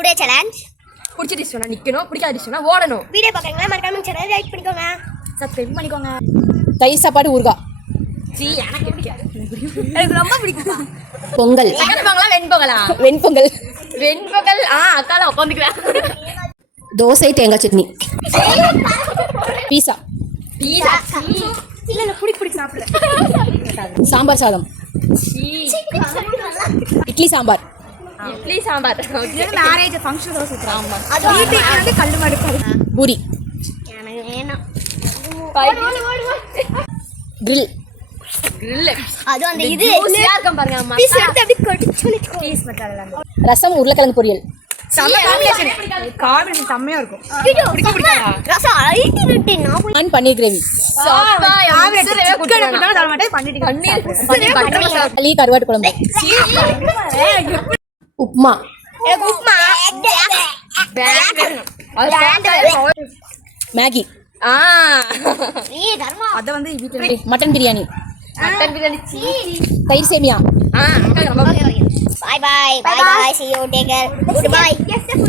Today challenge. பிடிச்ச dish சொன்னா நிக்கணும், பிடிக்காத டிஷ் சொன்னா ஓடணும். வீடியோ பார்க்கறீங்களா? மறக்காம சேனல் லைக் பண்ணிக்கோங்க, சப்ஸ்கிரைப் பண்ணிக்கோங்க. தயிர் சாப்பாடு ஊறுகாய். எனக்கு பிடிக்காது. எனக்கு ரொம்ப பிடிக்கும். பொங்கல். சக்கரை பொங்கலா வெண்பொங்கலா? வெண்பொங்கல். வெண்பொங்கல். அக்கால உட்காந்துக்கிறேன். தோசை தேங்காய் சட்னி. பீஸா. பீஸா. இல்ல பிடிக்கு சாப்பிடல. சாம்பார் சாதம். இட்லி சாம்பார். இட்லி சாம்பார். மேரேஜ் ஃபங்க்ஷன் தான் சூப்பரா. ஆமா. அது வீட்டுக்கு வந்து கல்லு மடுப்பாரு. பூரி. எனக்கு வேணாம். grill. grill. அது அந்த இது ஜூஸியா இருக்கும் பாருங்க. பீஸ் எடுத்து அப்படியே கடிச்சு நிக்கும். பீஸ் மசாலா. ரசம் உருளைக்கிழங்கு பொரியல். செம்ம காம்பினேஷன். காம்பினேஷன் செம்மையா இருக்கும். பிடிக்கும். ரசம் அல்டிமேட். நான் பன்னீர் கிரேவி. சாப்பா யாவரே குக்கர் தர மாட்டே பண்ணிட்டு பன்னீர் பட்டர் மசாலா. களி கருவாட்டு குழம்பு. உப்மா. எனக்கு உப்மா மேகி. தர்மா அத வந்து வீட்ல மட்டன் பிரியாணி. மட்டன் பிரியாணி. தயிர் சேமியா. bye bye see you take care goodbye.